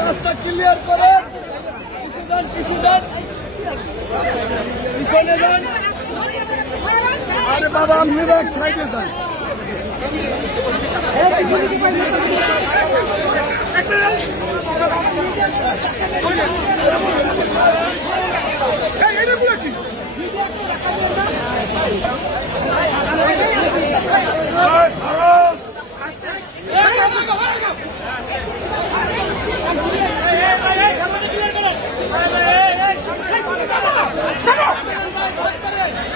রাস্তা ক্লিয়ার করেন কিছু যান পিছনে যান। আরে বাবা আপনি ব্যাগ সাইডে যান আরে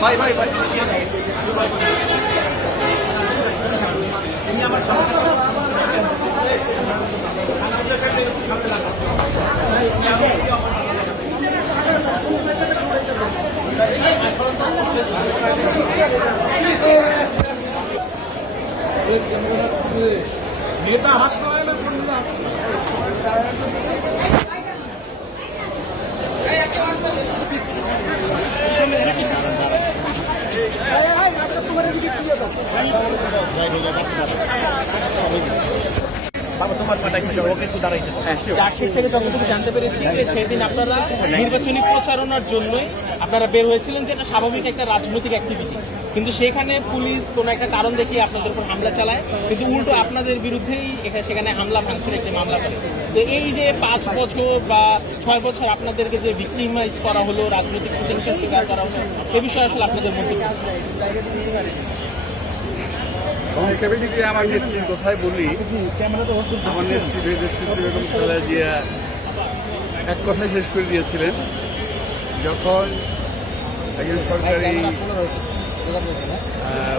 ভাই ভাই ভাই। ভাই বাবা জানতে পেরেছি যে সেদিন আপনারা নির্বাচনী প্রচারণার জন্যই আপনারা বের হয়েছিলেন যে এটা স্বাভাবিক একটা রাজনৈতিক অ্যাক্টিভিটি কিন্তু সেখানে পুলিশ কোনো একটা কারণ দেখিয়ে আপনাদের উপর হামলা চালায়। কিন্তু উল্টো আপনাদের বিরুদ্ধেই এখানে সেখানে হামলা ভাঙচুর একটি মামলা করে। তো এই যে পাঁচ বছর বা ছয় বছর আপনাদেরকে যে ভিক্টিমাইজ করা হলো রাজনৈতিক প্রতিহিংসার শিকার করা হলো এ বিষয়ে আসলে আপনাদের মধ্যে যদি আমার বলি এক কথায় শেষ করে দিয়েছিলেন। যখন একজন সরকারি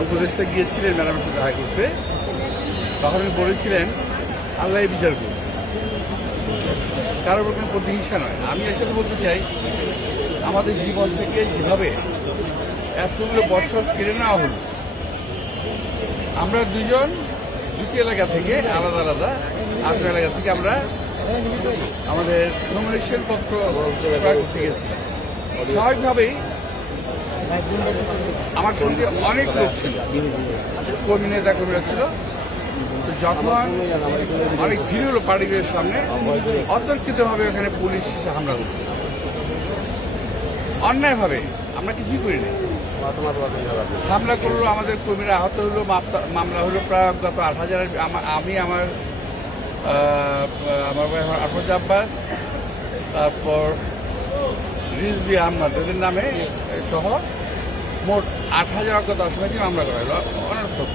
উপদেষ্টা গিয়েছিলেন ম্যাডামের সাথে দেখা করতে, তখন উনি বলেছিলেন, আল্লাহ বিচার করুন কারোর কোনো প্রতিহিংসা নয়। আমি একটা বলতে চাই, আমাদের জীবন থেকে যেভাবে এতগুলো বছর কেড়ে নেওয়া হলো আমরা দুজন দুটি এলাকা থেকে আলাদা আলাদা। আট এলাকা থেকে আমরা আমাদের নমিনেশন পত্র করতে গেছিলাম স্বাভাবিকভাবেই আমার সঙ্গে অনেক লোক ছিল। কর্মী নেতা কর্মীরা ছিল। যখন অনেক ভিড় হলো পার্টিদের সামনে অতর্কিতভাবে ওখানে পুলিশ এসে হামলা করছে। অন্যায়ভাবে আমরা কিছুই করিনি। হামলা করল, আমাদের কর্মীরা আহত হলো মামলা হলো প্রায় গত আট হাজার আমি আমার আমার ভাই আফরোজ আব্বাস, তারপর রিজবি আহমদ এদের নামে সহ মোট আট হাজার অজ্ঞাত আসামিকে মামলা করা হলো, অনর্থক।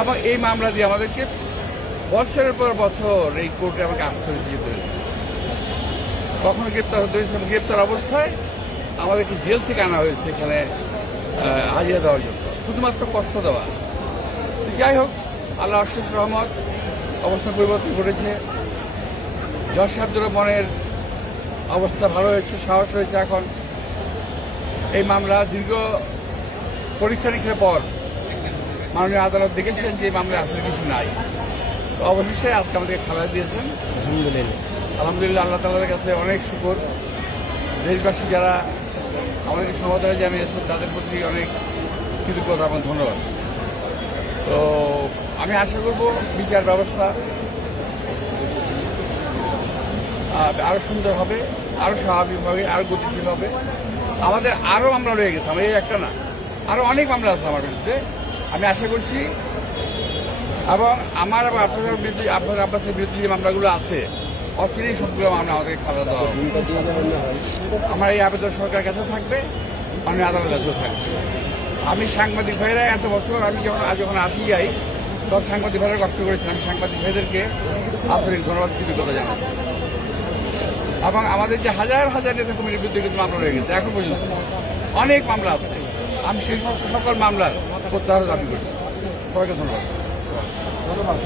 এবং এই মামলা দিয়ে আমাদেরকে বছরের পর বছর এই কোর্টে আমাকে আসতে হয়েছে যেতে হয়েছে। কখনো গ্রেপ্তার হতে হয়েছে গ্রেপ্তার অবস্থায় আমাদেরকে জেল থেকে আনা হয়েছে, এখানে হাজিরা দেওয়ার জন্য। শুধুমাত্র কষ্ট দেওয়া। তো যাই হোক আল্লাহ অশেষ রহমত অবস্থা পরিবর্তন ঘটেছে। যশ সাহেবদের মনের অবস্থা ভালো হয়েছে সাহস হয়েছে এখন। এই মামলা দীর্ঘ পরীক্ষা নিরীক্ষার পর মাননীয় আদালত দেখেছেন যে এই মামলায় আসলে কিছু নাই। তো অবশেষে আজকে আমাদেরকে খালাস দিয়েছেন। আলহামদুলিল্লাহ। আলহামদুলিল্লাহ আল্লাহ তালার কাছে অনেক শুকর। দেশবাসী যারা আমাদেরকে আমি এসে তাদের প্রতি অনেক কৃতজ্ঞতা এবং ধন্যবাদ। তো আমি আশা করব বিচার ব্যবস্থা আরও সুন্দর হবে আরও স্বাভাবিক হবে, আরও গতিশীল হবে। আমাদের আরও মামলা রয়ে গেছে, আমার এই একটা না আরও অনেক মামলা আছে আমার বিরুদ্ধে। আমি আশা করছি, এবং আমার এবং আপনাদের বিরুদ্ধে আপনার আব্বাসের বিরুদ্ধে যে মামলাগুলো আছে অচিরেই সবগুলো মামলা আমাদেরকে খালা দেওয়া আমার এই আবেদন সরকার কাছেও থাকবে, আমি আদালত কাছেও থাকবে। আমি সাংবাদিক ভাইরা এত বছর আমি যখন যখন আসি যাই, তখন সাংবাদিক ভাইরা কষ্ট করেছেন। আমি সাংবাদিক ভাইদেরকে আন্তরিক ধন্যবাদ, কৃতজ্ঞতা জানাচ্ছি এবং আমাদের যে হাজার হাজার নেতা কমিটির বিরুদ্ধে কিন্তু মামলা রয়ে গেছে, এখন পর্যন্ত। অনেক মামলা আছে। আমি সেই সমস্ত সকল মামলার প্রত্যাহার দাবি করছি। সবাইকে ধন্যবাদ। ধন্যবাদ।